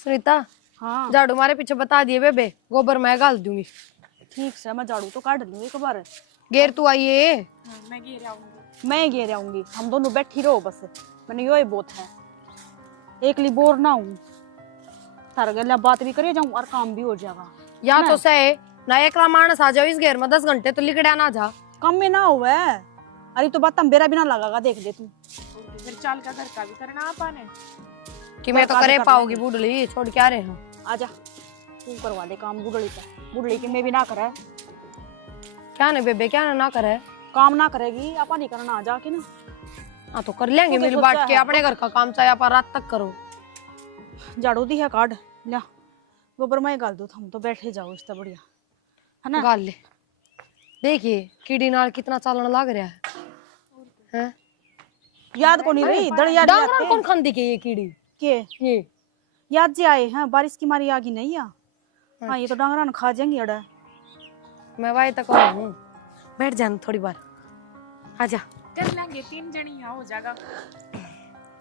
सुनीता, हाँ झाड़ू मारे पीछे बता दिए बेबे, गोबर मैं गाल दूंगी। ठीक से, मैं झाड़ू तो काट लूँ एक बार। गेर तू आइए। मैं घेर आऊंगी, हम दोनों बैठी रहो बस। मैंने यो ही बहुत है, एक ली बोर ना हूँ, तार गला बात भी करे जाऊँ और काम भी हो जाएगा। या तो सही ना, एक मानस आ जाओ इस घेर में 10 घंटे तो लिकड़ा ना जा। कम में ना हुआ है, अरे तो बात मेरा भी ना लगागा, देख दे तू। फिर चाल का घर का भी करना आपाने कि मैं तो करे पाऊंगी बुढ़ली, छोड़ के आ रहे हैं। आजा तू करवा दे काम बुढ़ड़ी का, बुढ़ड़ी की मैं भी ना करे। क्या नहीं बेबे, क्या ना करे, काम ना करेगी आपा नहीं करना, आ जाके ना। हाँ तो कर लेंगे तू मिल तो बांट सोचा के, है। अपने घर का काम चाहे आप रात तक करो। झाड़ू दी है काट ला, गोबर मैं गाल दो, हम तो बैठे जाओ इससे बढ़िया है ना। गाल ले, देखिए कीड़ी नाल कितना चालन लग रहा है, हैं? याद को नहीं रही दड़िया डांगरा कौन खांदी के ये कीड़ी के ये? याद जे आए हैं, बारिश की मारी आगी नहीं आ। हाँ ये तो डांगरा न खा जाएंगे अड़ा। मैं वाई तक हूँ, बैठ जाना थोड़ी बार, आजा। कर लेंगे 3 जनी यहाँ हो जाएगा।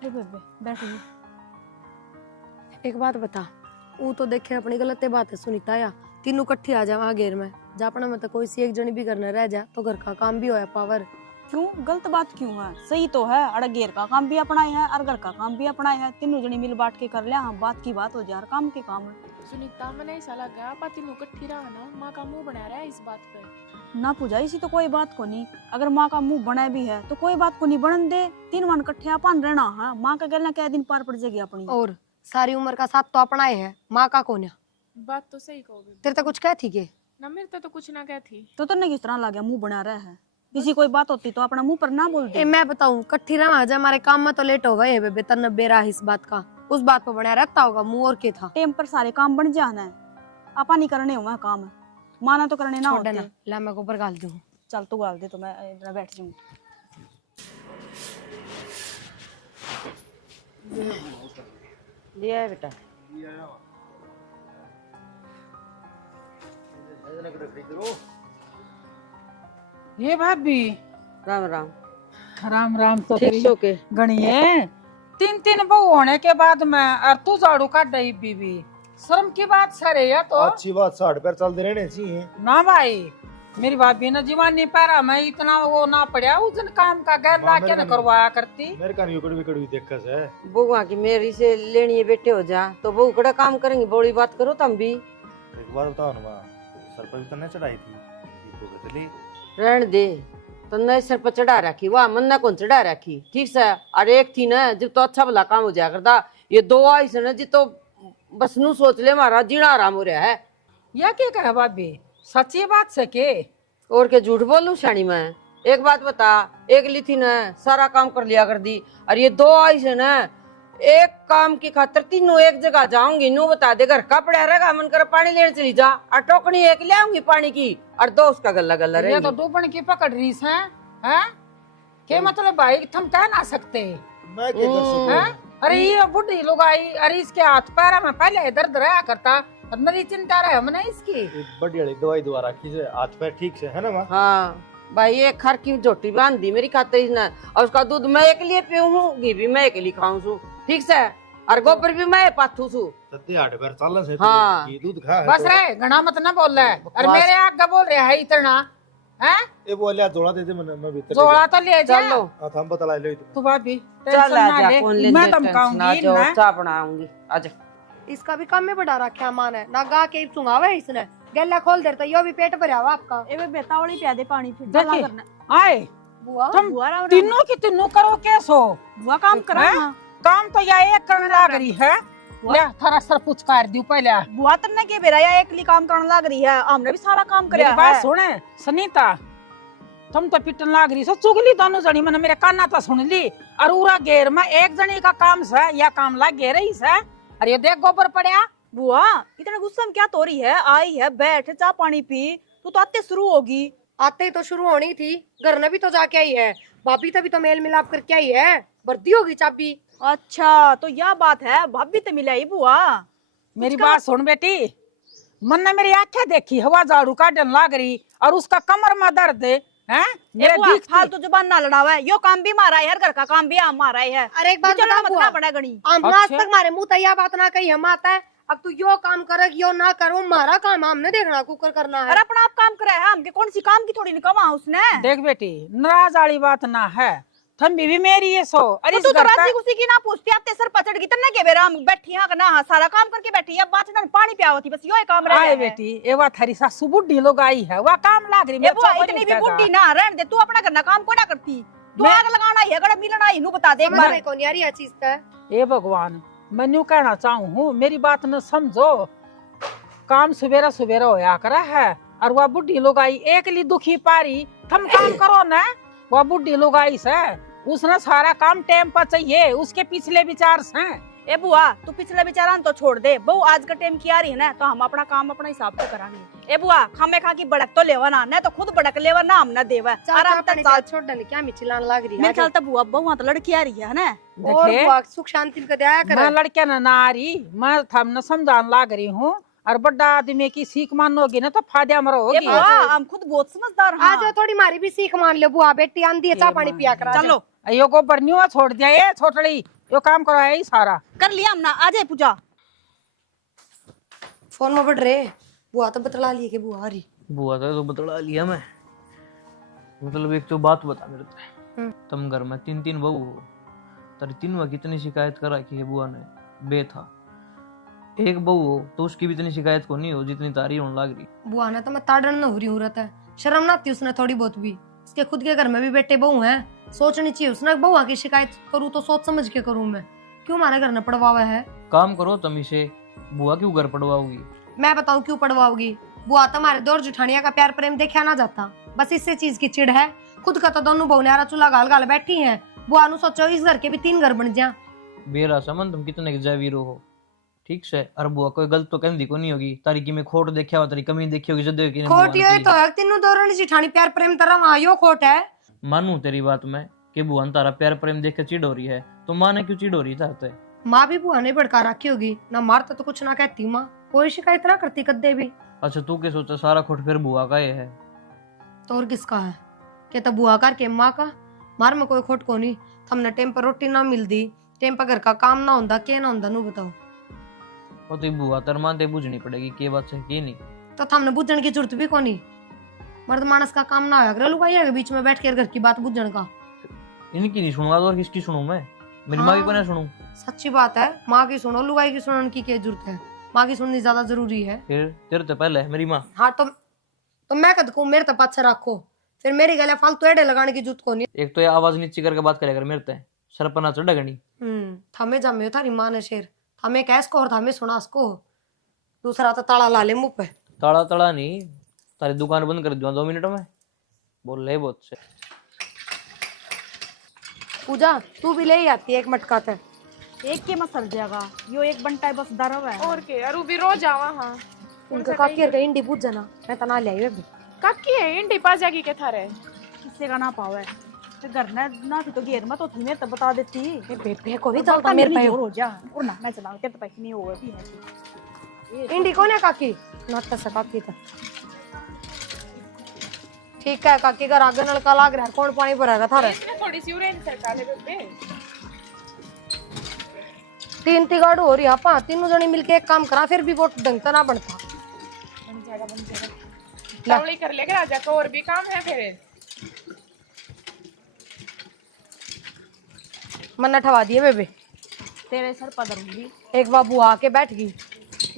ले बेबे बैठ जा। एक बात बता, वो तो देखे अपनी गलत बात है सुनीता, या तीनों इकट्ठी आ जा वहाँ घेर में जापना में, तो कोई सी एक जनी भी करने रह जा तो घर का काम भी होया पावर। क्यों गलत बात क्यों है, सही तो है। अड़ा घेर का काम भी अपना है और घर का काम भी अपना है, तीनों जनी मिल बांट के कर लिया। हाँ बात की बात हो जा, काम के काम है। सुनीता मैंने ऐसा लगा आपा तीनों इकट्ठी रहा ना, माँ का मुंह बना रहा है इस बात पे। ना पूजा इसी तो कोई बात को नहीं, अगर माँ का मुंह बना भी है तो कोई बात को नहीं, बनन दे। तीन मन इकट्ठे अपन रहना है, माँ का गलना क्या दिन पार पड़ जाएगी अपनी। और सारी उम्र का साथ तो अपना ही है, माँ का कौन है? बात तो सही कहोगे तेरे तो कुछ कहती के ना, मेरे तो कुछ ना कहती। तो तन्ने किस तरह लग गया मुंह बना रहा है, किसी कोई बात होती तो अपना मुंह पर ना बोल दे। मैं बताऊं, कट्ठी रहा जा हमारे काम में तो लेट हो गए बेबे, तन बेरा इस बात का, उस बात पर बना रहता होगा मुंह, और के था टेम पर सारे काम बन जाना है, आपा नहीं करने हुआ काम, माना तो करने ना होते। ला मैं गोबर गाल दूं। चल तू गाल दे तो मैं इधर बैठ जाऊं। लिया है बेटा। ये भाभी राम राम। राम राम तो ठीक सो के गणिए 3 बहू होने के बाद मैं और तू झाड़ू काट रही बीबी, शर्म की बात सरे या तो अच्छी बात, साढ़ पैर चलते रहने चाहिए ना भाई। मेरी भाभी ने जीवानी पैरा मैं इतना वो ना पड़ा, उस दिन काम का गैर ला के न करवाया करती। मेरे कान युकड़ी कड़वी देखा से बउआ की मेरी से लेनी है, बेटे हो जा तो बहू कड़ा काम करेंगे, बड़ी बात करो तुम भी। एक बार बताओ ना माँ, सर पर तो चढ़ाई थी तो चली रहन दे तो नए सर पर चढ़ा रखी, वाह मन ना कौन चढ़ा रखी, ठीक से। और एक थी ना जब तो अच्छा भला काम हो जाया करता, ये दो आई से ना जी तो बस नू सोच ले हमारा जीना आराम हो रहा है। या क्या कहे भाभी, सच्ची बात से के और के झूठ बोलूं शानी मैं? एक बात बता, एक ली थी ना सारा काम कर लिया कर दी, और ये दो आई से ना एक काम की खातर तीनों एक जगह जाऊंगी, नू बता दे घर का पड़ा रहेगा, मन कर पानी लेने चली जा, और टोकनी एक ले आऊंगी पानी की, और दो उसका गल्ला गल्ला ये रहेगी। तो डूबन की पकड़ रही है, हैं? के मतलब भाई तुम कह ना सकते मैं क्या कर सकूं? हैं? अरे ये बुढ़ी लोग आई, अरे इसके हाथ पैर में पहले दर्द रहा करता, और मेरी चिंता रहे हमने इसकी। बड़ी वाली दवाई दुआ रखी से, हाथ पैर ठीक से है ना माँ? हाँ भाई, एक खर की झोटी बांध दी मेरी खातिर इसने, और उसका दूध मैं एक लिए पीऊँ, घी भी मैं एक लिए खाऊं सू, ठीक से, और गोबर भी मैं पाथू सू। सत्य हाथ पैर चलने से हाँ। घी दूध खा है बस तो- रहे घना मत ना बोल रहा है, और मेरे आगे बोल रहा है इतना है। ये बोलिया जोड़ा दे दे मैं भीतर जोड़ा तो ले जा, चलो हां हम बता ले तू भाभी चल टेंशन ना आजा, ले, कौन ले मैं टेंशन धमकाऊंगी ना, जो मैं। चाय बनाऊंगी, आजा। इसका भी काम में बढ़ा रखा मान है ना, गा के सुंगावे इसने, गल्ला खोल देता, यो भी पेट भरा हुआ आपका। ए बे तावड़ी पिया दे पानी, फिर देखिए, जला करना। आए बुआ तुम बुआ राम राम। तीनों की तीनों करो कैसो बुआ काम करा हैं? हाँ। काम तो यह एक करने लग रही है, ले थारा सर पूछ कर दियो पहले। बुआ तन्ने के बेरा या एक ली काम करने लग रही है, हमने भी सारा काम मेरी करया बात है। सुने सुनीता, तुम तो पिटन लाग रही सो, चुगली दोनों जनी मैंने मेरे काना तो सुन ली, और उरा घेर में एक जनी का काम से या काम लाग घेर ही से, अरे देख गोबर पड़या। बुआ इतने गुस्सा में क्या तोरी है, आई है बैठ चाय पानी पी, तू तो आते शुरू होगी। आते ही तो शुरू होनी थी, घर ने भी तो जाके आई है, भाभी तभी तो मेल मिलाप करके आई है, भर्ती होगी चाबी। अच्छा तो यह बात है, भाभी तो मिलाई बुआ। मेरी बात सुन बेटी, मन ने मेरी आंखें देखी हवा झाड़ू काटन लाग रही, और उसका कमर में दर्द है, मेरे दिखती। फालतू जुबान ना लड़ावा है, यो काम भी मारा है, घर का काम भी हम मारा है। अरे एक बात बता मत बुआ, ना बड़ा गणी। हमने आज अच्छा। तक मारे मुंह तैयार बात ना कही, हम आता है अब तू यो काम करे यो ना करो, हमारा काम हमने देखना, कुकर करना है। अरे अपना आप काम करे है, हमके कौन सी काम की थोड़ी निकमा उसने। देख बेटी, नाराज वाली बात ना है, थम भी मेरी ये सो। अरे तो इस तू तो घर का राजी खुशी की ना पूछती, आते सर पचड़ की तन्ने के बेरा हम बैठी हां ना सारा काम करके बैठी है, बात ना पानी पियावती, बस यो काम रह आए गया है। बेटी, ये बात थारी सासू बुढ़ी लोग आई है, वह काम लाग रही ये मेरे बुआ चावल इतनी भी उठेगा। बुढ़ी ना रहने दे, तू अपना करना काम कोई ना करती, तू मैं- आग लगाना ही है, अगर मिलना ही नु बता दे एक बार। कौन यार ये चीज का? ए भगवान, मैं न्यू कहना चाहूँ हूँ, मेरी बात न समझो, काम सुबेरा सुबेरा होया करा है, और वह बुढ़ी लोग आई एक ली दुखी पारी, थम काम करो ना। वह बुढ़ी लोग आई से, उसने सारा काम टाइम पर चाहिए, उसके पिछले विचार से। ए बुआ तू पिछले विचारान तो छोड़ दे, बहु आज का टाइम की आ रही है ना, तो हम अपना काम अपना हिसाब से करांगे। ए बुआ खामे खा की बड़क तो लेवा ना, नहीं तो खुद बड़क लेवा ना, हम ना देवा आराम से चाल छोड़ डाले, क्या मिचिलान लग रही है? मेरे ख्याल तक बुआ बहु तो लड़की आ रही है ना। और देखे, बुआ सुख शांति का दया करे। मैं लड़के न नारी, मैं थम न समझान लाग रही हूँ, और बड़ा आदमी की सीख मानोगी ना तो फायदा में ए रहोगी। बुआ हम खुद बहुत समझदार हैं। आज थोड़ी मारी भी सीख मान लो बुआ, बेटी आंधी है, चाय पानी पिया करा। चलो यो गोबर न्यू छोड़ दिया, ये छोटड़ी यो काम करो है सारा। कर लिया हम ना, आ जाए पूजा। फोन में बढ़ रहे बुआ तो बतला लिए कि बुआ आ रही। बुआ था तो बतला लिया मैं। मतलब एक तो बात बता मेरे को, तुम घर में 3 बहू हो, तेरी तीनों कितनी शिकायत करा कि ये बुआ ने बे था। एक बहू हो तो उसकी भी इतनी शिकायत को नहीं हो जितनी तारी होने लग रही। बुआ ने तो मैं ताड़न न हो रही हूँ रहता है, शर्म ना आती उसने थोड़ी बहुत भी। उसके खुद के घर में भी बेटे बहू हैं, सोचनी चाहिए उसने। बहुआ की शिकायत करूँ तो सोच समझ के करूँ मैं, क्यों हमारे घर में पड़वावा है? काम करो तुम इसे, बुआ क्यों घर पड़वाओगी? मैं बताऊँ क्यों पड़वाओगी? बुआ तुम्हारे दौर जुठानिया का प्यार प्रेम देखा ना जाता, बस इससे चीज की चिड़ है। खुद का तो दोनों बहू ने चूल्हा गाल गाल बैठी हैं। बुआ नु सोचो इस घर के भी 3 घर बन जा। बेरा समन तुम कितने के जावीरो हो, ठीक से। और बुआ कोई गलत तो कहती को नहीं होगी, तारी की में खोट देखा हो, तारी कमी देखी होगी जदे की खोट ये तो है, तीनों दौरान जिठानी प्यार प्रेम तरह वहां यो खोट है। मानू तेरी बात में कि बुआ ने तारा प्यार प्रेम देख के चिड़ हो रही है, तो माँ ने क्यों चिड़ हो रही था? माँ भी बुआ ने भड़का रखी होगी ना, मारता तो कुछ ना कहती माँ, कोई शिकायत ना करती कद्दे भी। अच्छा तू क्या सोचा सारा खोट फिर बुआ का ये है? तो और किसका है? के तो बुआ कर के माँ का, मार में कोई खोट को नहीं। हमने टाइम पर रोटी ना मिलती, टाइम पर घर का काम ना होता, क्या ना होता नू बताओ। वो तो बुआ तर मानते बुझनी पड़ेगी के बात से की नहीं। तो हमने बुझने की जरूरत भी को नहीं, मर्द मानस का काम ना होया लुगाइया के बीच में बैठ कर घर की बात बुझने का। इनकी नहीं सुनूंगा तो और किसकी सुनूं मैं? मेरी माँ की को ना सुनूं? सच्ची बात है, माँ की सुनो, लुगाई की सुनने की क्या जरूरत है? माँ की सुननी ज्यादा जरूरी है। फिर तेरे तो पहले है मेरी माँ। हाँ तो मैं कद को मेरे तो पाछा रखो, फिर मेरी गले फालतू एडे लगाने की जरूरत को नहीं। एक तो ये आवाज नीचे करके बात करेगा मेरे ते सरपना चढ़ गनी। थामे जामे हो थारी माँ ने शेर, थामे कैस को और थामे सुना उसको, दूसरा तो ताला ला ले मुंह पे। ताड़ा ताड़ा नहीं, तारी दुकान बंद कर दूंगा 2 मिनटों में। बोल रहे बहुत से। पूजा तू भी ले ही आती है एक मटका ते। एक के मत सर जाएगा, यो एक बनता है बस दरव है। और के यार भी रो जावा। हाँ उनका काकी का इंडी पूछ जाना, मैं तना ले आई अभी। काकी है इंडी पा जागी के थारे। किससे का ना पावे तो घर ना थी तो घेर में तो थी, मैं तो बता देती। ये बेबे को भी चलता मेरे पे हो जा और ना मैं चलाऊं तेरे तो पैसे नहीं होगा भी है। इंडी कौन है काकी? नट से काकी था। ठीक है काकी का आगे नलका लाग रहा है, कौन पानी भरेगा थारे? इसमें थोड़ी सी ऑरेंज सरका ले बेबे। 3 तिगाड़ हो रही है, आपा तीनों जने मिलके एक काम करा फिर भी वो ढंग से ना बनता। बन जाएगा। लावड़ी कर लेके राजा को और भी काम है फिर। मन्ना ठवा दिए बेबे, तेरे सर पर धरूंगी। एक बाबू आके बैठ गई,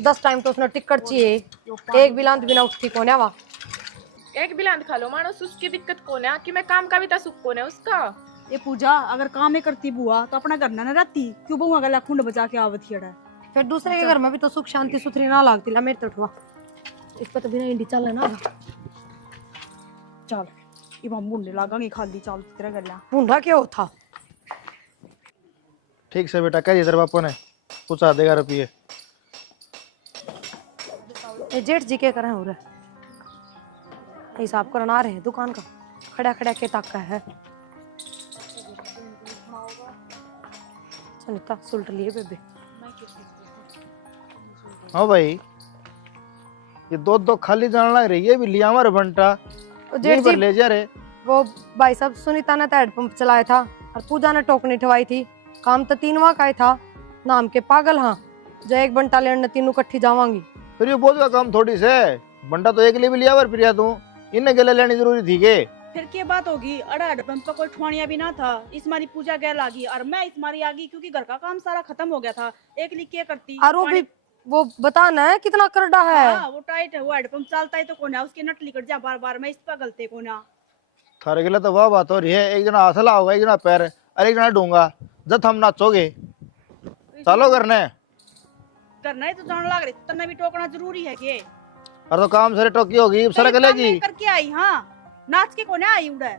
10 टाइम तो उसने टिकट चाहिए, एक बिलांत बिना उठती कौन है वा। एक बिलांत खा लो मानो उसकी दिक्कत कौन है कि मैं काम का भी तो सुख कौन है उसका। ये पूजा अगर काम ही करती बुआ तो अपना घर ना रहती, क्यों बहुआ गला खुंड बचा के आवत है। फिर दूसरे के घर में भी तो सुख शांति सुथरी ना लागती ला मेरे तो उठवा। इस पर तो बिना इंडी चल है ना। चल इब हम मुंडे लागांगे खाली चाल की तरह गला। मुंडा क्यों था? ठीक से बेटा करिए, तेरे बापू ने पूछा देगा रुपये। ये जेठ जी के करें हो रहा हिसाब करना आ रहे हैं दुकान का, खड़ा खड़ा के ताका है। सुनीता सुलट लिए बेबे। हाँ भाई ये दो खाली जान लग रही है, भी लिया हमारे बंटा जेठ जी ले जा रहे। वो भाई साहब सुनीता ने तो हेडपंप चलाया था और पूजा ने टोकनी ठवाई थी, काम तो 3वां का ही था, नाम के पागल। हाँ जो एक बंटा लेने तीनों कट्ठी जावांगी। फिर ये बोझ का काम थोड़ी से बंटा तो एक लिए भी लिया वर प्रिया तू इन्हें गले लेनी जरूरी थी के। फिर क्या बात होगी, अड़ा पंप का कोई ठुआनिया भी ना था, इस मारी पूजा गैल आ गई और मैं इस मारी आ गई क्योंकि घर का काम सारा खत्म हो गया था। एक लिए क्या करती और वो भी वो बताना है कितना करड़ा है। हाँ, वो टाइट है, वो हेडपंप चलता है तो कौन है उसके नट लिकट जा बार बार, मैं इस पर गलते को ना। थारे गले तो वह बात हो रही है, एक जना हौसला होगा, एक जना पैर और एक जना डूंगा। जब हम नाचोगे चलो करने करना है तो जान लग रही, तन्ने भी टोकना जरूरी है के। और तो काम सारे टोकी होगी सर गलेगी करके आई, हाँ नाच के कोने आई उड़े।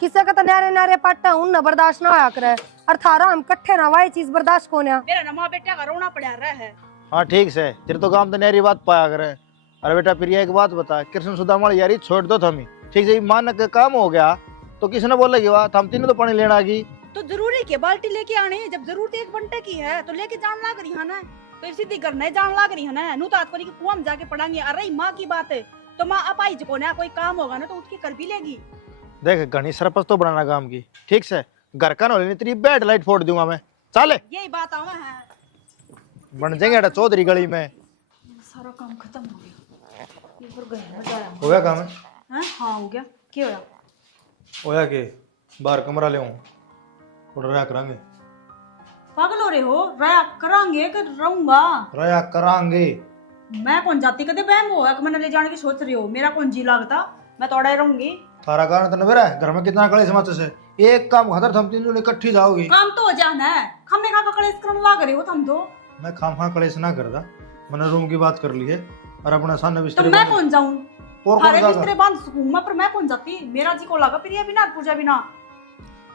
किसे का तो नारे नारे पाटा उन न बर्दाश्त ना होया करे और थारा हम कट्ठे ना वाई चीज बर्दाश्त कोने। मेरा ना माँ बेटा का रोना पड़ा रहा है। हाँ ठीक से तेरे तो काम तो नहरी बात पाया करे। अरे बेटा प्रिया एक बात बता, कृष्ण सुदामा यारी छोड़ दो थमी ठीक से, मान के काम हो गया तो किसने बोलेगी बात, हम तीनों तो पानी लेना आ गई। तो जरूरी के बाल्टी लेके आने, जब जरूरत एक बंटे की है तो लेके जान लाग रही है ना, तो सीधी करना जान लाग रही है ना। नू तो आज को कुआं में जाके पढ़ाएंगे। अरे माँ की बात है तो माँ अब आई को ना कोई काम होगा ना तो उठ के कर भी लेगी। देख घनी सरपंच तो बनाना काम की ठीक से, घर का नौले तेरी बेड लाइट फोड़ दूंगा मैं, चले यही बात आवा है। बन जाएंगे चौधरी गली में। सारा काम खत्म हो गया, ये फिर गया हो गया काम है? हाँ हो गया। क्या होया? होया के बाहर कमरा ले रहा करांगे। पागल हो रहे हो? रहा करांगे कि रहूंगा? रहा करांगे। मैं कौन जाती कदे बहम हो कि मैंने ले जाने की सोच रही हो? मेरा कौन जी लगता, मैं तोड़ा रहूंगी। थारा कारण तो मेरा घर में कितना कलेश मत से, एक काम खतर तुम तीनों इकट्ठी जाओगी। काम तो हो जाना है, खम्मे का कलेश करने लाग रहे हो तुम तो। मैं खाम कलेश ना करता, मैंने रूम की बात कर ली है और अपने सामने तो बिस्तर मैं कौन जाऊं? और सारे कौन बिस्तरे बांध सकूं पर मैं कौन जाती? मेरा जी को लगा फिर ये बिना पूजा बिना।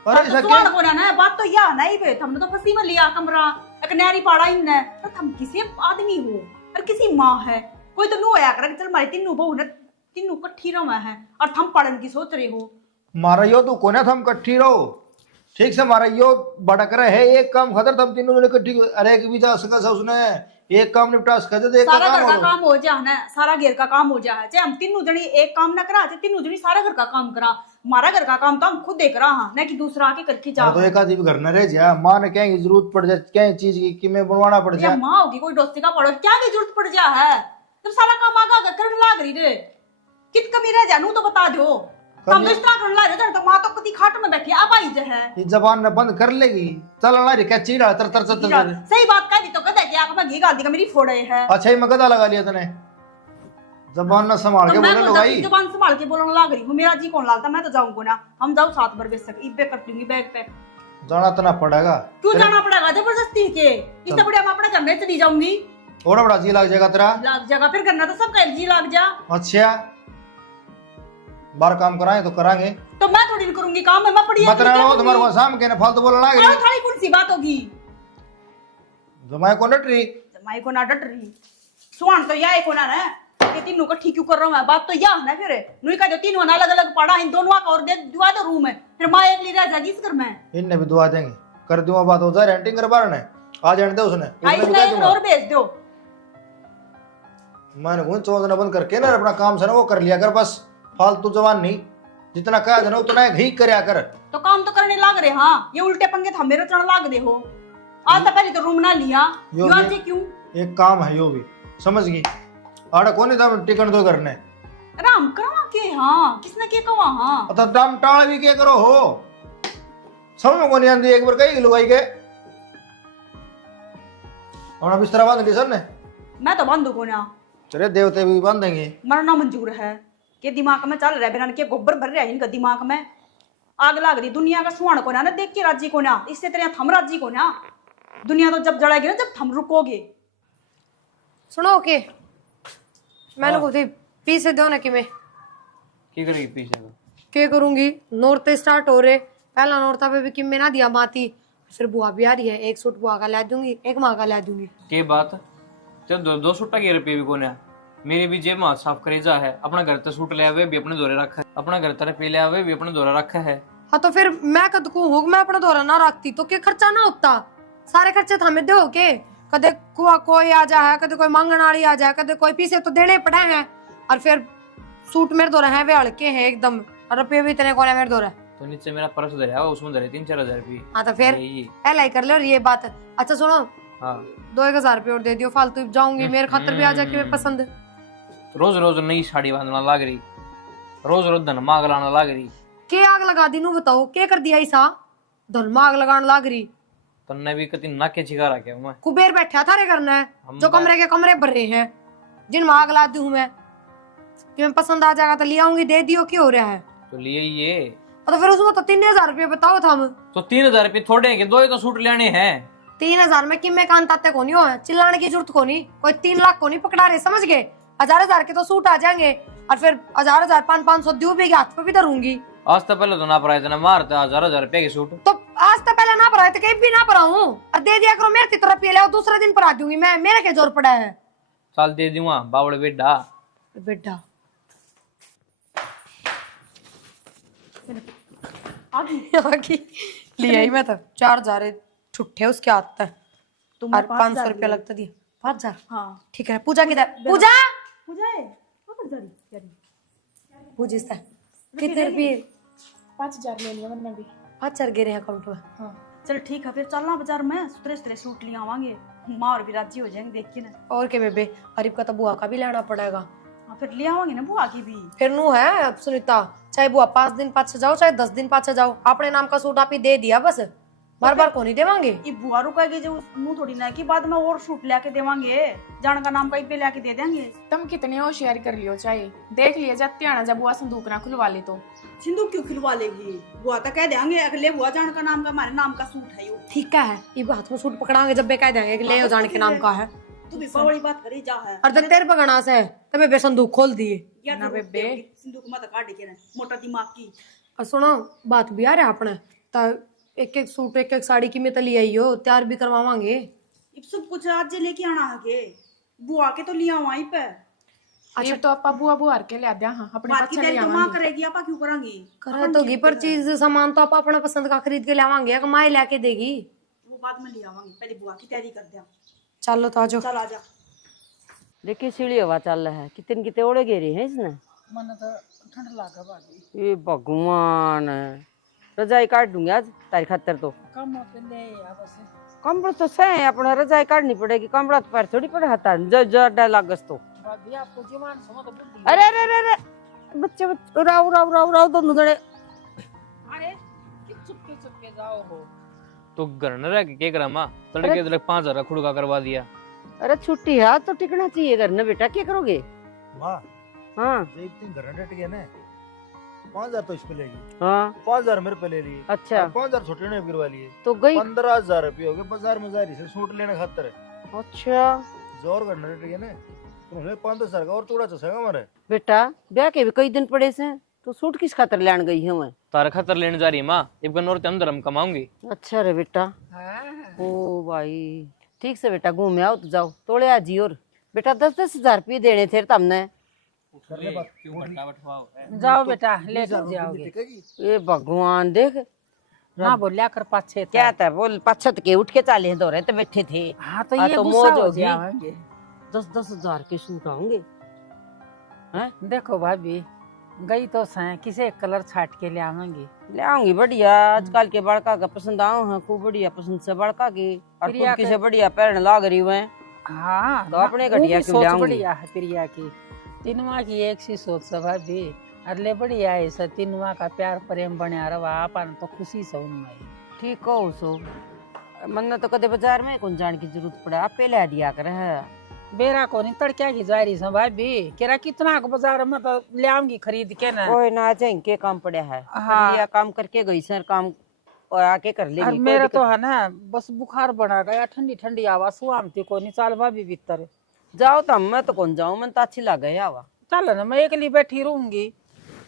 अरे तो सुवाल को ना बात तो यह नहीं बे, हमने तो फंसी में लिया कमरा, एक नैरी पाड़ा इन है पर हम किसी आदमी हो और किसी माँ है, कोई तो नु आया कर चल मारी तीनों बहू ने तीनों इकट्ठी रहा है और हम पढ़न की सोच रहे हो। मारा यो तू कोने थम इकट्ठी रहो ठीक से, मारा यो बड़ा करे है एक काम खतर तुम तीनों ने इकट्ठी। अरे एक भी जा सका सा उसने एक काम निपटा सका तो एक सारा का घर का काम काम हो जा है, सारा घर का काम हो जा है। चाहे हम तीनों जनी एक काम ना करा, चाहे तीनों जनी सारा घर का काम करा। हमारा घर का काम तो हम खुद देख रहा हाँ, न कि दूसरा आके करके जा। तो एक आदमी घर न रह जा, माँ ने क्या जरूरत पड़ जाए क्या चीज की कि मैं बनवाना पड़ जाए। माँ होगी कोई दोस्ती का पड़ो क्या की जरूरत पड़ जा है, जब सारा काम आगा कर लाग रही रे कित कमी रह जा नू तो बता दो। हम तो इस तरह करने लगे तो माँ तो कति खाट में बैठी अब आई है। ये जबान न बंद कर लेगी चल ना रे क्या चीड़ा तर तर तर तर। सही बात कह दी तो कह कि आंख में घी गाल दी मेरी फोड़े है। अच्छा ही मैं गदा लगा लिया तने, जबान न संभाल के बोले लो भाई। जबान संभाल के बोलने लग रही हूँ, मेरा जी कौन लगता, मैं तो जाऊंगा ना, हम जाओ साथ भर बेच सक इबे कर लूंगी बैग पैक। जाना तना पड़ेगा। क्यों जाना पड़ेगा जबरदस्ती के? इतना बड़े हम अपने करने चली जाऊंगी। और बड़ा जी लग जाएगा तेरा। लग जाएगा फिर करना तो सबका जी लग जा। अच्छा बार काम कराएं तो कराएंगे, तो मैं थोड़ी करूंगी काम, मैं पड़ी बता रहा हूं तुम्हारे को शाम के ने फालतू बोलना लग रही। थाली कौन सी बात होगी? जमाए को नटरी जमाई को ना डट रही सुहान तो यह को ना है ये तीनों को ठीक क्यों कर रहा हूं मैं? बात तो यह है फिर नुई का जो तीनों अलग अलग पड़ा इन दोनों का और दे दुआ दो रूम है, फिर मां एक ली रह जाएगी इस घर में। इनने भी दुआ देंगे कर दूंगा बात हो जाए रेंटिंग कर बार ने आ जाने दे उसने आई इसने भी कह इसने दूंगा। और भेज दो। मैंने वो चौदह बंद करके ना अपना काम से ना वो कर लिया कर, बस फालतू जवान नहीं, जितना कहा था ना उतना ही करया कर। तो काम तो करने लाग रहे हाँ, ये उल्टे पंगे था मेरे चढ़ लाग दे हो। आज तो पहले तो रूम ना लिया यो आज भी- क्यों? एक काम है यो भी समझ गई आड़ा कोनी था टिकट दो करने राम करा के हाँ किसने के कहा हाँ अतः दाम टाल भी क्या करो हो समझ में कोनी आंदी एक बार कही लुगाई के और बिस्तर बांध ली सर ने। मैं तो बंद को ना चले देवते भी बांधेंगे मरना मंजूर है के दिमाग में चल रहा है बिना के गोबर भर रहा है इनका दिमाग में आग लाग रही दुनिया का सुहान को ना देख के राजी को ना इससे तरह थम राजी को ना दुनिया तो जब जड़ेगी ना जब थम रुकोगे। सुनो के मैंने को थी पीछे दो ना कि मैं की करेगी पीछे में? क्या करूंगी? नौरते स्टार्ट हो रहे, पहला नौरता पे भी कि मैं ना दिया माती, फिर बुआ भी आ रही है, एक सूट बुआ का ला दूंगी एक माँ का ला दूंगी। के बात तो दो सूटा के रुपये भी कोने मेरी भी जेब में साफ करे जा है, अपना घर तक सूट ले आवे भी अपने दौरे रखा है, अपना घर तरह पे ले आवे भी अपने दौरा रखा है। हाँ तो फिर मैं कद को हूँ मैं अपना दौरा ना रखती तो क्या खर्चा ना होता? सारे खर्चे तो हमें दो के, कदे कोई आ जाए कदे कोई मांगन वाली आ जाए कदे कोई पीछे तो देने पड़े हैं, और फिर सूट मेरे दौरा है वे हल्के हैं एकदम, और रुपये भी इतने कोने मेरे दौरा। तो नीचे मेरा पर्स धरा उसमें धरे 3-4 हज़ार रुपये। हाँ तो फिर ये पहला ही कर लो और ये बात। अच्छा सुनो हाँ 2-1000 रुपये और दे दियो फालतू जाऊंगी मेरे खातर भी आ जाके मैं पसंद। रोज रोज नई साड़ी बांधना लाग रही, रोज रोज धन मांग लाना लाग रही। के आग लगा दी नू बताओ के कर दिया ऐसा धर्म आग लगान लाग रही। तन्ने भी कति नाके छिका रखे मैं। कुबेर बैठा थारे करना है जो कमरे के कमरे भर रहे हैं जिन आग ला दी हूँ मैं कि मैं पसंद आ जाएगा तो ले आऊंगी दे दियो क्या हो रहा है। तो लिए ये और तो फिर उसमें तो 3000 रुपये बताओ था हम। तो 3000 रुपये थोड़े हैं कि 2 ही तो सूट लेने हैं। 3000 में किम में कान ताते को नहीं हो चिल्लाने की जरूरत को नहीं कोई 3 लाख को नहीं पकड़ा रहे समझ गए। 1000 के तो सूट आ जाएंगे और फिर 1000 500 दू भी हाथ पे भी धरूंगी। आज तो पहले तो ना पड़ा इतना मारते 1000 रुपए के सूट। तो आज तो पहले ना पढ़ाए तो कहीं भी ना पढ़ाऊं और दे दिया करो मेरे की तरफ ये ले दूसरे दिन पढ़ा दूंगी मैं मेरे के जोर पड़ा है। साल दे दूंगा बावड़े बेटा बेटा आगे लिया ही मैं तो 4000 छुट्टे उसके हाथ तक तुमने और 500 रुपया लगता दिया 5000। हाँ ठीक है पूजा किधर पूजा पूजा है कहाँ जा रही पूजी से कितने रुपये 5000 ले लिया मैंने भी। 5000 गिरे हैं अकाउंट में। हाँ चल ठीक है फिर चलना बाजार में सुतरे सुतरे सूट ले आवांगे माँ और भी राजी हो जाएंगे देख के ना। और के बेबे अरीब का तो बुआ का भी लेना पड़ेगा। हाँ फिर ले आवांगे ना बुआ की भी। फिर नू है अब सुनीता चाहे बुआ 5 दिन पाछे जाओ चाहे 10 दिन पाछे जाओ अपने नाम का सूट आप ही दे दिया बस बार बार को नहीं देवांगे। ये बुआ रुकेगी जो मुंह थोड़ी ना कि बाद में और सूट लेके देवांगे जान का नाम कहीं पे लेके दे देंगे। तुम कितनी होशियारी कर लियो चाहे देख लिया जाते आना जब बुआ संदूक ना खुलवा ले तो। सिंदूक क्यों खिलवा लेगी बुआ तो कह देंगे अगले बुआ जान का नाम का हमारे नाम का सूट है यो। ठीक है ये हाथ में सूट पकड़ाएंगे जब कह देंगे कि ले आओ जान के नाम का है। तू भी बड़ी बात करी जा है और जब तेरे पकड़ा से तब बेबे संदूक खोल दिए या ना तो बेबे। सिंदूक मत काट के ना मोटा दिमाग की। और सुनो बात भी आ रहा है अपने तो एक एक सूट एक एक साड़ी की में तली आई हो तैयार भी करवावांगे। ये सब कुछ आज लेके आना है बुआ के तो लिया वहीं पे। अच्छा तो आपा बुआ बुआ के ले दिया। हाँ अपने बाकी बच्चे ले तेरी तो माँ आवांगे। करेगी आपा क्यों करांगी। करे तो घी पर चीज सामान तो आप अपना पसंद का खरीद के लावांगे कमाई लेके देगी। वो बाद में ले आवांगी पहले बुआ की तैयारी कर दिया। चलो तो आजो चल आजा। देखिए सीढ़ी हवा चल रहा है कितने कितने ओड़े घेरे हैं इसने। मन तो ठंड लागा भाभी ये भगवान रजाई काट दूंगी आज तारी खातर तो कम पे ले आ बस कमरा तो सही अपना रजाई काटनी पड़ेगी कमरा तो पैर थोड़ी पड़े हाथ जो लागस तो। भाभी आपको जीवन समझ तो बुद्धि अरे अरे अरे अरे बच्चे बच्चे राव राव राव राव दोनों जने अरे चुपके जाओ हो। तो घर न रह के करा माँ तड़के तड़क 5000 खुड़का करवा दिया। अरे छुट्टी है तो टिकना चाहिए घर में बेटा क्या करोगे। माँ हाँ एक दिन घर डट गए ना 5000 तो इस पे लेगी हाँ 5000 मेरे पे ले लिए अच्छा 5000 छोटे ने गिरवा लिए तो गई 15000 रुपये हो गए बाजार में जारी से सूट लेने खातर। अच्छा जोर घर डट गए ना तो हमें 5000 का और थोड़ा चसेगा हमारे। बेटा ब्याह के भी कई दिन पड़े से तो सूट किस खातर लेने गई है मैं। तारा खातर लेने जा रही है माँ एक बार और अंदर हम कमाऊंगी। अच्छा रे बेटा ओ भाई ठीक से बेटा घूमे आओ तो जाओ तोड़े आजी और बेटा 10-10 रुपये देने थे तुमने। जाओ बेटा ले जाओगे। ये भगवान देख ना बोलिया कर पाछे क्या था बोल पछत के उठ के चाले हैं दौरे तो बैठे थे। हाँ तो हाँ, ये तो गुस्सा मौज हो होगी। जाएंगे। 10-10 हजार के सूट आऊंगे हैं। देखो भाभी गई तो सै किसे कलर छाट के ले आवेंगे। ले आऊंगी बढ़िया आजकल के बड़का का पसंद आओ है खूब बढ़िया पसंद से बड़का की और प्रिया खुद किसे बढ़िया पैरन लाग रही हुए। हाँ तो ना, अपने वो घटिया भी क्यों सोच ले आऊंगी? बढ़िया है प्रिया की तीनवा की एक सी सोच है भाभी अरे बढ़िया है सर तीनवा का प्यार प्रेम बना रहा आपन तो खुशी से उनमें ठीक हो सो मन तो कदे बाजार में कौन जान की जरूरत पड़े आप पे ले दिया करे है। बेरा को नहीं तड़क्या की जा रही भाभी केरा कितना को बाजार में तो ले आऊंगी खरीद के ना। कोई ना जाए के काम पड़ा है हाँ। लिया काम करके गई सर काम और आके कर और लेंगे। मेरा तो है ना बस बुखार बना गया ठंडी ठंडी आवाज सुआमती को नहीं चाल भाभी भीतर जाओ तो मैं तो कौन जाऊं मैं तो अच्छी लगे आवा चल ना मैं अकेली बैठी रहूंगी।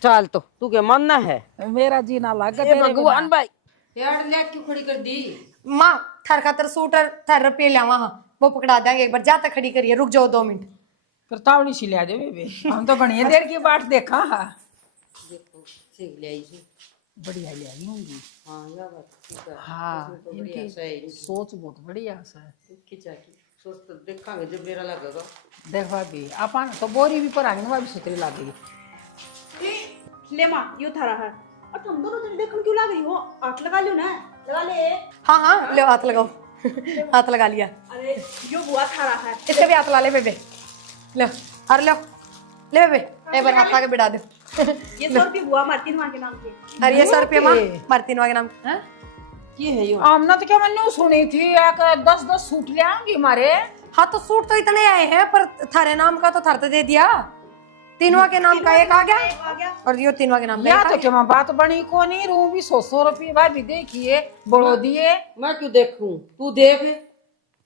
चल तो तू के मानना है मेरा जीना लगा ए भगवान भाई यार ले क्यों खड़ी कर दी माँ थार खातर सूट और थार रुपये ले वहां वो पकड़ा देंगे एक बार जाता खड़ी करिए रुक जाओ 2 मिनट। फिर तावड़ी सी ले दे बेबे हम तो बढ़िया देर की बात देखा बढ़िया ले आई होंगी। हाँ इनकी सोच बहुत बढ़िया है। सोच तो देखांगे जब मेरा लगेगा। देख भाभी अपन तो बोरी भी पर आगे भाभी सुतरी लागेगी। ले माँ यो थारा है और तुम दोनों जन देखो क्यों लग रही हो हाथ लगा लो ना लगा ले। हाँ हाँ ले हाथ लगाओ हाथ लगा लिया। अरे अरे यो बुआ खा रहा है। इसके भी हाथ ला ले बेबे, लो अरे लो ले बेबे, एक बार हाथ आगे बिठा दो। ये 100 रुपये बुआ मारती माँ के नाम के। अरे ये 100 रुपये माँ मारतीन के नाम हैं? ये है यो आमना तो क्या मैंने सुनी थी, एक 10-10 सूट ले आऊंगी हमारे। हाँ तो सूट तो इतने आए हैं, पर थारे नाम का तो थरते दे दिया। तीनवा के नाम का एक आ गया और यो तीनवा के नाम का या एक आ तो गया। क्या मैं बात बनी को नहीं रू भी 100 रुपये भाभी देखिए बड़ो दिए। मैं क्यों देखूं, तू देख।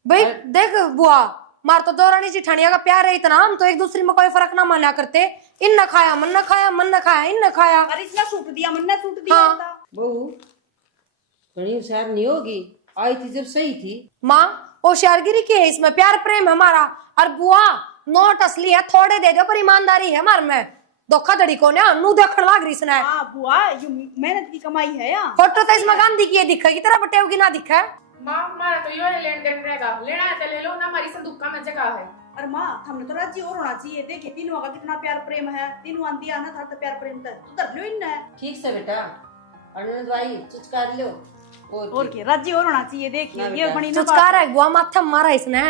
भाई देख बुआ, मार तो दौरानी जिठानिया का प्यार है इतना, हम तो एक दूसरे में कोई फर्क ना माना करते। इन न खाया मन न खाया, मन न खाया इन न खाया। अरे इसने सूट दिया, मन्ना सूट दिया हाँ। होता। बहू बड़ी होशियार नहीं होगी, आई थी जब सही थी। माँ होशियारगिरी की है इसमें, प्यार प्रेम है हमारा। और बुआ नोट असली है, थोड़े दे दो पर ईमानदारी है हमारे में। धोखाधड़ी को ना नू देखण लाग रही इसने। हाँ बुआ, ये मेहनत की कमाई है यार। फोटो तो इसमें गांधी की दिखेगी, तेरा बटेव की ना दिखे। माँ हमारा तो यो लेन देन रहेगा, लेना है तो ले लो ना, हमारी संदूक में जगह है। अरे माँ हमने तो राजी और होना चाहिए। देखिए तीनों का कितना प्यार प्रेम है, तीनों आंधी आना था तो प्यार प्रेम था तो धर लो इनने। ठीक से बेटा, अरुण भाई चुचकार लो। और क्या राजी और होना चाहिए। देखिए ना ये बेटा। बनी ना चुचकार है बुआ, माथा मारा इसने।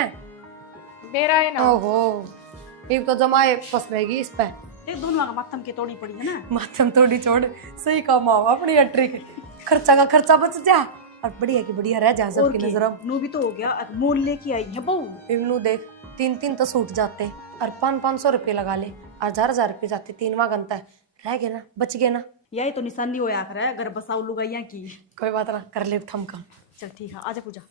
मेरा है ना। ओहो ये तो जमाए फंस रहेगी इस पे। देख दोनों का माथम की तोड़ी पड़ी है ना। माथम थोड़ी छोड़, सही काम आओ अपनी ट्रिक। खर्चा का खर्चा बच जा और बढ़िया की बढ़िया रह जा सबकी नजरों। नू भी तो हो गया, अब मोल लेके आई है बहू। इवनू देख 3-3 तो सूट जाते और 500 रुपये लगा ले, 1000 रुपये जाते। तीनवा गंता है, रह गए ना, बच गए ना। यही तो निशानी होया कर है, घर बसाऊ लुगाइया की। कोई बात ना, कर ले थम काम। चल ठीक है, आजा पूजा।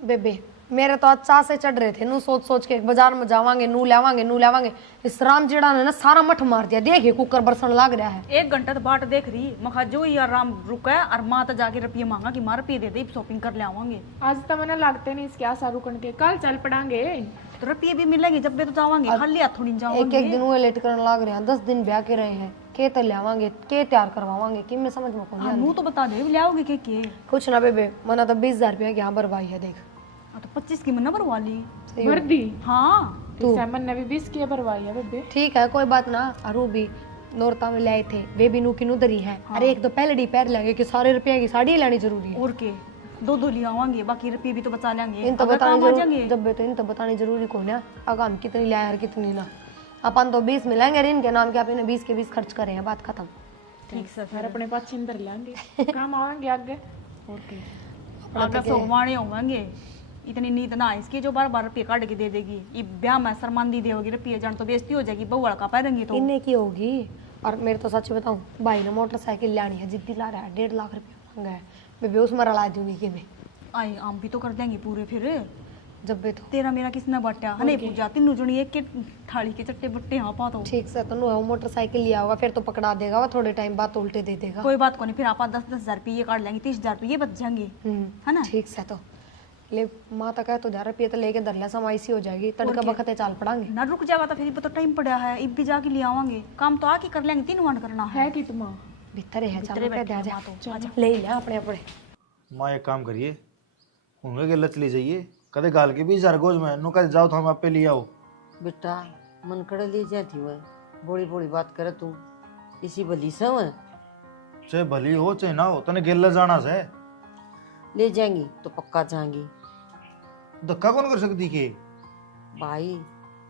बेबे मेरे तो अच्छा से चढ़ रहे थे, नू सोच सोच के बाजार में जावांगे, नू लावांगे। इस राम जेड़ा ने ना सारा मठ मार दिया। देखिए कुकर बरसन लग रहा है। 1 घंटा तो बाट देख रही मखा जो ही आराम रुका है और माँ तो जाके रुपये मांगा कि माँ रुपये दे दे, शॉपिंग कर ले आवांगे। आज तो मैंने लगते नहीं इसके आशा रुकन के, कल चल पड़ांगे। तो रुपये भी मिलेंगे जब भी तो जावांगे, खाली हाथों नहीं जावांगे। एक दिन वो लेट करने लग रहे हैं, 10 दिन ब्याह के रहे हैं। के तो लियावांगे, के तैयार करवावांगे कि मैं समझ में कौन मुँह तो बता दे ले आओगे के। कुछ ना बेबे, मना तो 20,000 रुपया यहाँ बरवाई है। देख तो 25 की मन्ना भरवा ली। भर दी। हाँ सैमन ने भी 20 की भरवाई है बेबे। ठीक है कोई बात ना। अरू भी नौरता में लाए थे, वे भी नू की नू दरी है। अरे एक तो पहले पैर लगे कि सारे रुपये की साड़ी लानी जरूरी है। और के 2 ले आवांगे, बाकी रुपये भी तो बचा लेंगे। इन तो अगर बतानी काम आ जरूरी, जाएंगे। जब तो इन तो बतानी जरूरी कौन है। अगर हम कितनी लाए और कितनी ना, अपन तो 20 मिलेंगे इनके नाम के, आप इन्हें 20 के 20 खर्च करे हैं, बात खत्म। ठीक से फिर अपने पास छिंदर लेंगे, काम आएंगे आगे। और के आगे सोवाने होंगे। इतनी नींद ना इसकी जो बार रुपये काट के दे देगी। ये ब्याह में शर्मांदी देगी, रुपये जान तो बेइज्जती हो जाएगी, बहू लड़का पाएंगी तो। इन्हें की होगी। और मेरे तो सच बताऊं, भाई ने मोटरसाइकिल लानी है, जिद्दी ला रहा है, 1.5 लाख रुपया मांगा है। बेबे उसमें रला दूंगी कि मैं आई आम भी तो कर देंगे पूरे। फिर जब भी तो तेरा मेरा किसने बटा नहीं पूजा, तीनों जनी एक के थाली के चट्टे बट्टे हाँ पा तो। ठीक से तो नु मोटरसाइकिल लिया होगा, फिर तो पकड़ा देगा वो, थोड़े टाइम बाद तो उल्टे दे देगा। कोई बात को नहीं, फिर आप 10,000 रुपये काट लेंगे, 30,000 रुपये बच जाएंगे, है ना। ठीक से तो ले माँ तक है तो 1000 रुपये तो लेके दरला समाई सी हो जाएगी, तड़का बखते चाल पड़ांगे। ना रुक जाएगा तो फिर भी तो टाइम पड़ा है, इब भी जाके ले आवांगे। काम तो आके कर लेंगे, 3 वन करना है। कि तुम भीतर है, चलो बैठे जा हैं जा माँ तो, आजा। ले ले अपने अपने। माँ एक काम करिए, उनके के लत ली जाइए, कदे गाल के 20,000 गोज में नु कदे जाओ तो हम आपे ले आओ। बेटा मन कड़े ले जाती हुए बोली बोली बात करे तू, इसी भली से हुए चाहे भली हो चाहे ना हो, तने गेल जाना से ले जाएंगी तो पक्का जाएंगी। धक्का कौन कर सकती के? भाई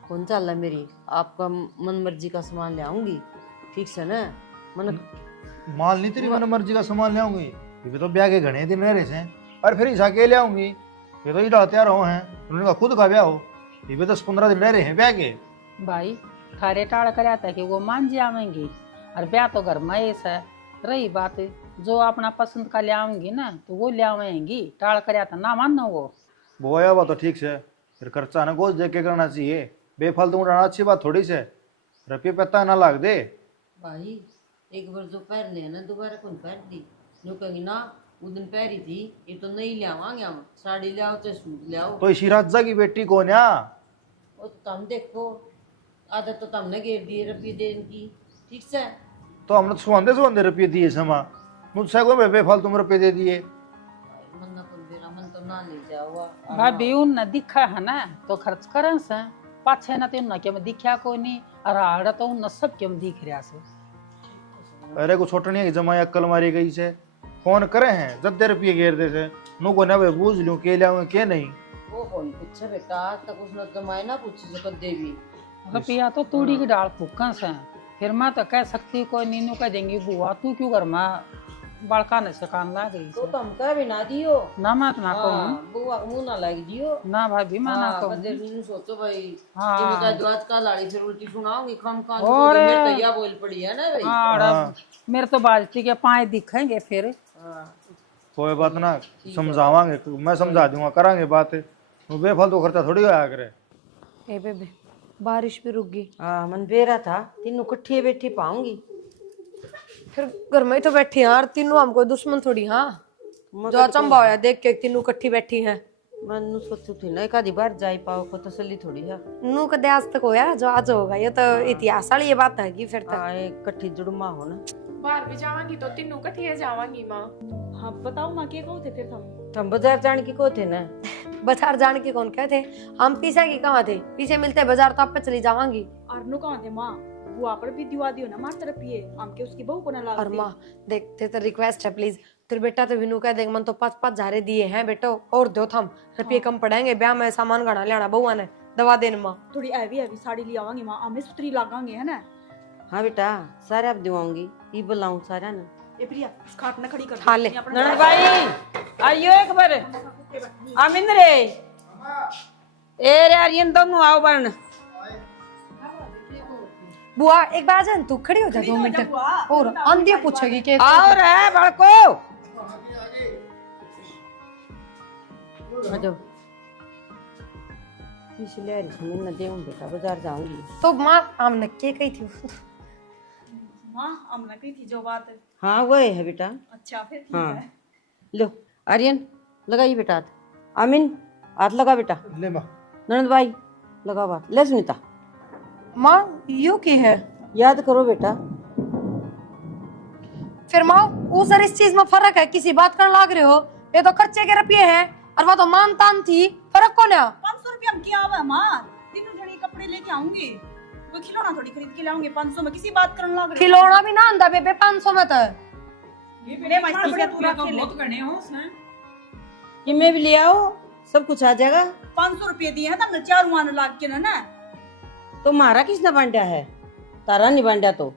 कौन चाल है मेरी, आपका मन मर्जी का सामान ले आऊंगी, ठीक से ना। मन माल नहीं तेरी मन मर्जी का सामान ले आऊंगी, ये तो ब्याह के घने दिन रह रहे से, और फिर ईसा के ले आऊंगी। ये तो इधर तैयार हो हैं, उन्होंने कहा खुद का ब्याह हो, ये भी 10-15 दिन रह रहे हैं ब्याह के। भाई थारे टाड़ कर था कि वो मान जाएंगी, और ब्याह तो घर में ऐसा है। रही बात जो अपना पसंद का ले आऊंगी ना तो वो ले आवेंगी, टाड़ कर था ना मानना वो आया हुआ तो ठीक से, फिर खर्चा ना गोज देख के करना चाहिए, बेफालतू उड़ाना अच्छी बात थोड़ी से, रुपये पता ना लाग दे। भाई एक बार जो पैर ले ना दोबारा कौन पैर दी, जो कहेंगी ना उस दिन पैरी थी, ये तो नहीं ले आवांगे हम, साड़ी ले आओ चाहे सूट ले आओ। तो इसी राजा की बेटी कौन है? वो तो तुम देखो, आदत तो तुमने घेर दिए रुपये देने की, ठीक से। तो हमने सुहांदे रुपये दिए समा, मुझसे को बेफालतू में रुपये दे दिए। मन ना कुल बेरा मन तो ना ले जाओ। भाभी उन दिखा है ना तो खर्च करें से, पाछे ना तो उन क्या दिखा कोई नहीं, और आड़ा तो उन सब क्यों दिख रहा से। अरे को छोटनी जमाई अक्कल मारी गई से, फोन करे हैं जब दे रुपये घेर दे से, नु को ना बूझ लूं के लिया के नहीं, वो कौन पूछे बेटा, आज तक उसने जमाए ना पूछी जो कदे भी। पिया तो तूड़ी की डाल फूका से, फिर मैं तो कह सकती कोई नीनू कह देंगी बुआ तू क्यों घर में बड़का ने सकान ला गई तो तुम कह भी ना दियो ना मैं तो ना कहूँ हाँ, बुआ को मुंह ना लग दियो ना भाभी मैं ना हाँ, कहूँ कदे नीनू सोचो भाई हाँ। कि मैं जो आज का लाड़ी फिर उल्टी सुनाऊंगी खम खान और मेरे तैयार बोल पड़ी है ना भाई। हाँ, और मेरे तो बाजती के पाए दिखेंगे फिर कोई बात ना, समझावांगे, मैं समझा दूंगा, करांगे बात। वो बेफालतू खर्चा थोड़ी होया करे। ए बेबे बारिश भी रुक गई, हाँ मन बेरा था तीनों कट्ठे बैठी पाऊंगी। फिर घर में ही तो बैठी हैं यार तीनों, हमको दुश्मन थोड़ी। हाँ जो अचंभा होया देख के तीनों इकट्ठी बैठी हैं। मन सोचू थी ना एक आधी बार जाई पाओ को तसल्ली थोड़ी है। नू कदे आज तक होया जो आज होगा, ये तो इतिहास वाली ये बात है कि फिर तक। हाँ एक कट्ठी जुड़मा हो ना। बाहर भी जावांगी तो तीनों कट्ठिया जावांगी माँ। हाँ बताओ माँ के कहो थे फिर हम बाजार जाने की को थे ना। बाजार जाने के कौन कहते, हम पीछे की कहाँ थे, पीछे मिलते बाजार तो आप पे चली जावांगी। अर्नु कहाँ थे माँ? बुआ पर भी दिवा दियो ना मार तरफ ये हम के उसकी बहू को ना और लागती। माँ देखते तो रिक्वेस्ट है प्लीज, तेरे बेटा तो विनू कह देंगे मन तो 5-5 झारे दिए हैं बेटो और दो थम रुपये कम पड़ेंगे, ब्याह में सामान गढ़ा लेना बउआ ने दवा देने माँ। थोड़ी हैवी साड़ी ले आवांगी माँ, हमें सुतरी लगांगे है ना। हाँ बेटा सारे आप दिवाऊंगी ये बुलाऊं सारा ना। ए प्रिया खाट ना खड़ी कर खा ले। ननद भाई आइयो एक बार। अमिन रे ए रे आर्यन दोनों आओ बन। बुआ एक बार जान तू खड़ी हो जा 2 मिनट और अंधी पूछेगी के आओ रे बड़को आ जाओ। इसलिए रिश्मी न देऊं बेटा बाजार जाऊंगी। तो माँ हमने के कही थी माँ हमने कही थी जो बात। हाँ वही है बेटा। अच्छा फिर ठीक हाँ है। लो आर्यन लगाइए बेटा हाथ। अमिन हाथ लगा बेटा। ले माँ। ननद भाई लगा बात। ले सुनीता माँ यू की है याद करो बेटा। फिर माँ उस और इस चीज में फर्क है, किसी बात करने लाग रहे हो, ये तो खर्चे के रुपये हैं और वो तो मान तान थी, फर्क कौन है? 500 रुपया हम क्या आवा माँ, तीनों जने कपड़े लेके आऊंगी, कोई खिलौना थोड़ी खरीद के लाऊंगी 500 में, किसी बात करने लग रहे खिलौना भी ना आंदा बेबे 500 में तो। ले मास्टर बड़े पूरा खेल बहुत गणे हो उसने कि मैं भी ले आओ सब कुछ आ जाएगा। 500 रुपये दिए हैं तो चारों आने लाग के ना। तो मारा किसने बांटा है, तारा नहीं बांटा तो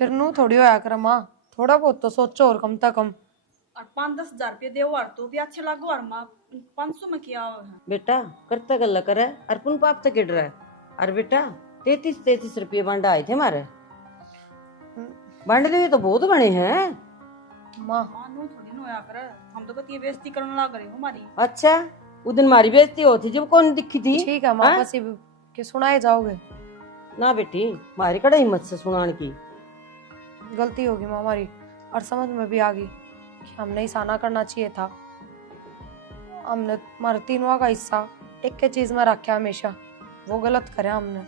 फिर नू थोड़ी होया कर माँ, थोड़ा बहुत तो सोचो और कम ता कम। और 5-10 हजार रुपये दे और तो भी अच्छे लागो और माँ 500 में क्या है? बेटा करता गल्ला करे और पुन पाप तक गिर रहा है। और बेटा 33 रुपये बांटा आए थे हमारे, बांट दे तो बहुत गणे हैं। माँ माँ नू थोड़ी नो होया कर, हम तो बतिये बेइज्जती करने लग रहे हो हमारी। अच्छा उस दिन मारी बेइज्जती होती जब कौन दिखी थी। ठीक है माँ हाँ? बस के सुनाए जाओगे। ना बेटी मारी कड़ा हिम्मत से सुनाने की। गलती होगी माँ हमारी, और समझ में भी आ गई कि हमने ऐसा ना करना चाहिए था। हमने हमारे तीनों का हिस्सा एक के चीज में रखा हमेशा, वो गलत करे हमने।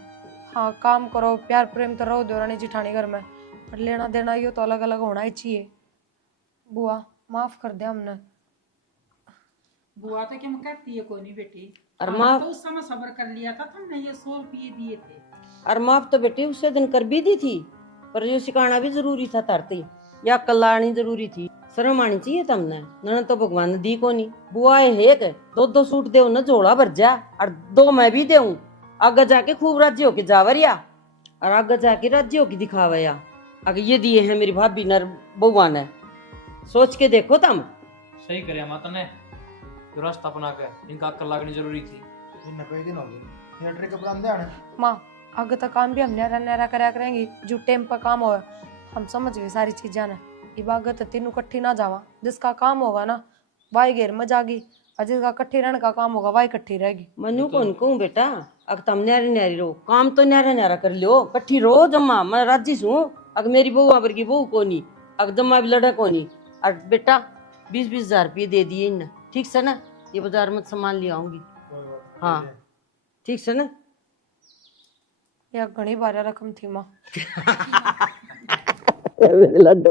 हाँ काम करो प्यार प्रेम तो रहो देवरानी जिठानी घर में, पर लेना देना ये तो अलग अलग होना ही चाहिए। बुआ माफ कर दे हमने। बुआ तो क्या कहती है कोई नहीं बेटी, और हमने माँ तो उस समय सब्र कर लिया था, तुमने ये 100 रुपये दिए थे। और माफ तो बेटी उससे दिन कर भी दी थी, पर जो सिखाना भी जरूरी था तरती या कलानी जरूरी थी, शर्म आनी चाहिए तुमने। न तो भगवान ने दी को नहीं। बुआ एक 2-2 सूट दे न जोड़ा भर जा, और 2 मैं भी देऊं। आगे जाके खूब राज्य होके जावरिया, और आगे जाके राज्य होके दिखावया। अगर ये दिए हैं मेरी भाभी नर बुआ ने, सोच के देखो तुम। सही करे माता ने जो रास्ता अपना के इनका अक्ल लागनी जरूरी थी। इन्हें कई दिन हो गए थिएटर के प्लान ध्यान है माँ आगे तक काम भी हम नहरा नहरा करया करेंगे, जो टाइम पर काम होगा हम समझ गए सारी चीजें ना। इबागत तीनों इकट्ठी ना जावा, जिसका काम होगा ना वाई घेर में जागी, और जिसका इकट्ठी रहने का काम होगा वाई इकट्ठी रहेगी। मनु कौन कहूँ बेटा, अगर तुम न्यारी न्यारी रहो, काम तो न्यारा न्यारा कर लो, कट्ठी रो जम्मा। मैं राजी हूँ, अगर मेरी बहू आबर की बहू को नहीं, अगर जम्मा भी लड़ा को नहीं। और बेटा 20-20 हजार रुपये दे दिए इन, ठीक से ना। ये बाजार में सामान ले आऊंगी। हाँ ठीक से ना। या घनी बार रकम थी माँ। लड्डू